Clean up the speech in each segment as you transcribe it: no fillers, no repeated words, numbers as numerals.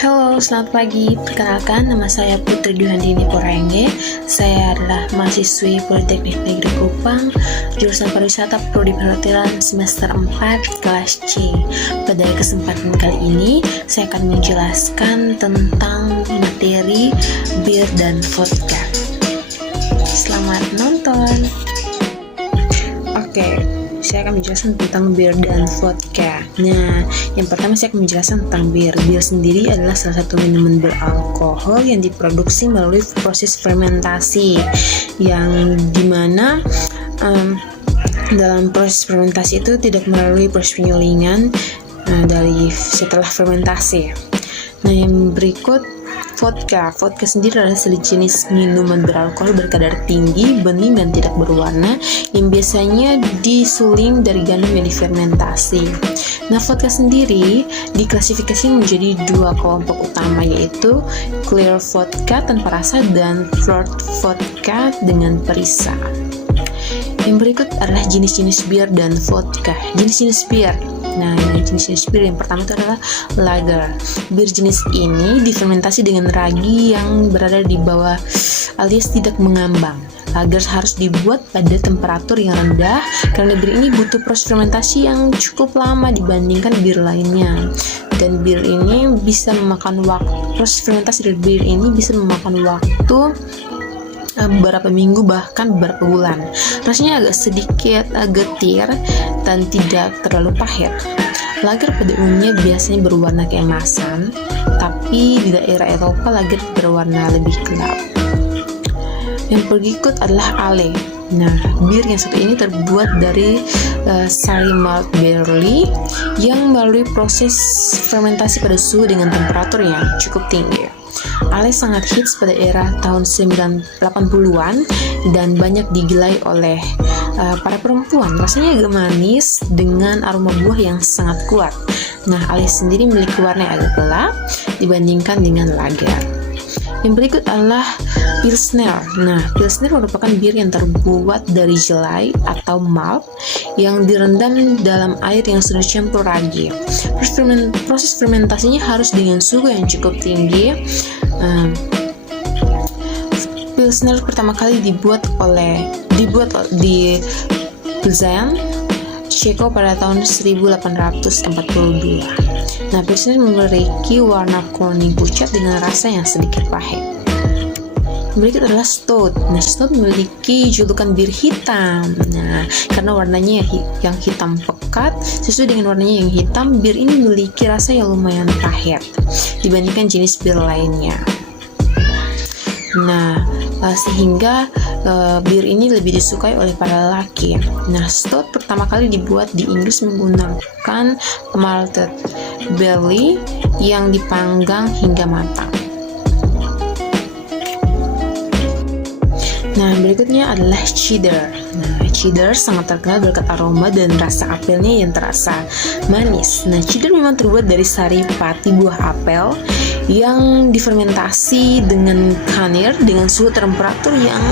Halo, selamat pagi. Perkenalkan, nama saya Putri Duhandini Porenge. Saya adalah mahasiswi Politeknik Negeri Kupang, jurusan Pariwisata Prodi Perhotelan semester 4, kelas C. Pada kesempatan kali ini, saya akan menjelaskan tentang materi bir dan vodka. Selamat nonton. Oke. Saya akan menjelaskan tentang bir dan vodka. Nah, yang pertama saya akan menjelaskan tentang bir. Bir sendiri adalah salah satu minuman beralkohol yang diproduksi melalui proses fermentasi, yang dimana dalam proses fermentasi itu tidak melalui proses penyulingan dari setelah fermentasi. Nah, yang berikut vodka. Vodka sendiri adalah sejenis minuman beralkohol berkadar tinggi, bening dan tidak berwarna yang biasanya disuling dari gandum yang difermentasi. Nah, vodka sendiri diklasifikasi menjadi dua kelompok utama, yaitu clear vodka tanpa rasa dan flavored vodka dengan perisa. Yang berikut adalah jenis-jenis bir dan vodka. Jenis-jenis bir. Nah, jenis-jenis bir yang pertama itu adalah lager. Bir jenis ini difermentasi dengan ragi yang berada di bawah alias tidak mengambang. Lager harus dibuat pada temperatur yang rendah karena bir ini butuh proses fermentasi yang cukup lama dibandingkan bir lainnya. Dan bir ini bisa memakan waktu. Proses fermentasi dari bir ini bisa memakan waktu beberapa minggu bahkan beberapa bulan. Rasanya agak sedikit getir dan tidak terlalu pahit. Lager pada umumnya biasanya berwarna keemasan, tapi di daerah Eropa lager berwarna lebih gelap. Yang berikut adalah ale. Nah, bir yang satu ini terbuat dari sari malt barley yang melalui proses fermentasi pada suhu dengan temperatur yang cukup tinggi. Ale sangat hits pada era tahun 80-an dan banyak digelai oleh para perempuan. Rasanya agak manis dengan aroma buah yang sangat kuat. Nah, ale sendiri memiliki warna yang agak gelap dibandingkan dengan lager. Yang berikut adalah Pilsner. Nah, Pilsner merupakan bir yang terbuat dari jelai atau malt yang direndam dalam air yang sudah dicampur ragi. Proses fermentasinya harus dengan suhu yang cukup tinggi. Pilsner pertama kali dibuat di Plzeň, Ceko pada tahun 1842. Nah, Pilsner memiliki warna kuning pucat dengan rasa yang sedikit pahit. Berikut adalah Stout. Nah, Stout memiliki julukan bir hitam. Nah, karena warnanya yang hitam pekat, sesuai dengan warnanya yang hitam, bir ini memiliki rasa yang lumayan pahit dibandingkan jenis bir lainnya. Nah, sehingga bir ini lebih disukai oleh para lelaki. Nah, Stout pertama kali dibuat di Inggris menggunakan malted barley yang dipanggang hingga matang. Nah, berikutnya adalah Cider. Nah, Cider sangat terkenal berkat aroma dan rasa apelnya yang terasa manis. Nah, Cider memang terbuat dari sari pati buah apel yang difermentasi dengan kanir dengan suhu temperatur yang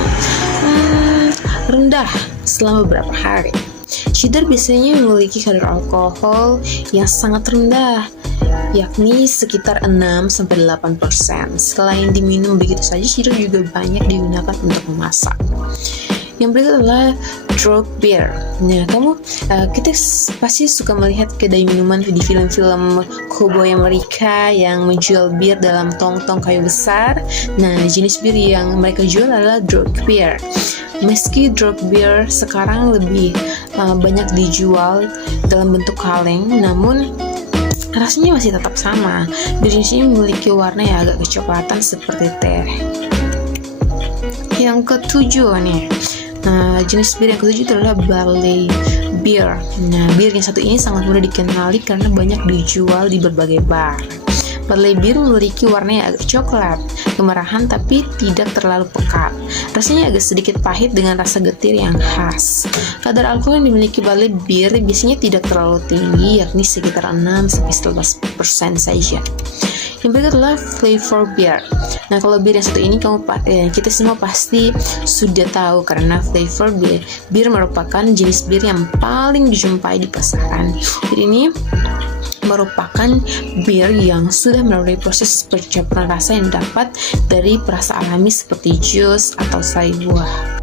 rendah selama beberapa hari. Cider biasanya memiliki kadar alkohol yang sangat rendah, yakni sekitar 6-8%. Selain diminum begitu saja, cider juga banyak digunakan untuk memasak. Yang berikut adalah drug beer. Nah, kita pasti suka melihat kedai minuman di film-film cowboy Amerika yang menjual bir dalam tong-tong kayu besar. Nah, jenis bir yang mereka jual adalah drug beer. Meski drug beer sekarang lebih banyak dijual dalam bentuk kaleng, namun rasanya masih tetap sama. Bir jenis ini memiliki warna yang agak kecoklatan seperti teh. Yang ketujuh nih, jenis bir yang ketujuh itu adalah barley beer. Nah, bir yang satu ini sangat mudah dikenali karena banyak dijual di berbagai bar. Barley beer memiliki warna yang agak coklat, kemerahan tapi tidak terlalu pekat. Rasanya agak sedikit pahit dengan rasa getir yang khas. Kadar alkohol yang dimiliki barley beer biasanya tidak terlalu tinggi, yakni sekitar 6-11% saja. Yang berikut adalah flavor beer. Nah, kalau bir yang satu ini kita semua pasti sudah tahu karena flavor beer merupakan jenis bir yang paling dijumpai di pasaran. Bir ini merupakan bir yang sudah melalui proses pencampuran rasa yang dapat dari perasa alami seperti jus atau sai buah.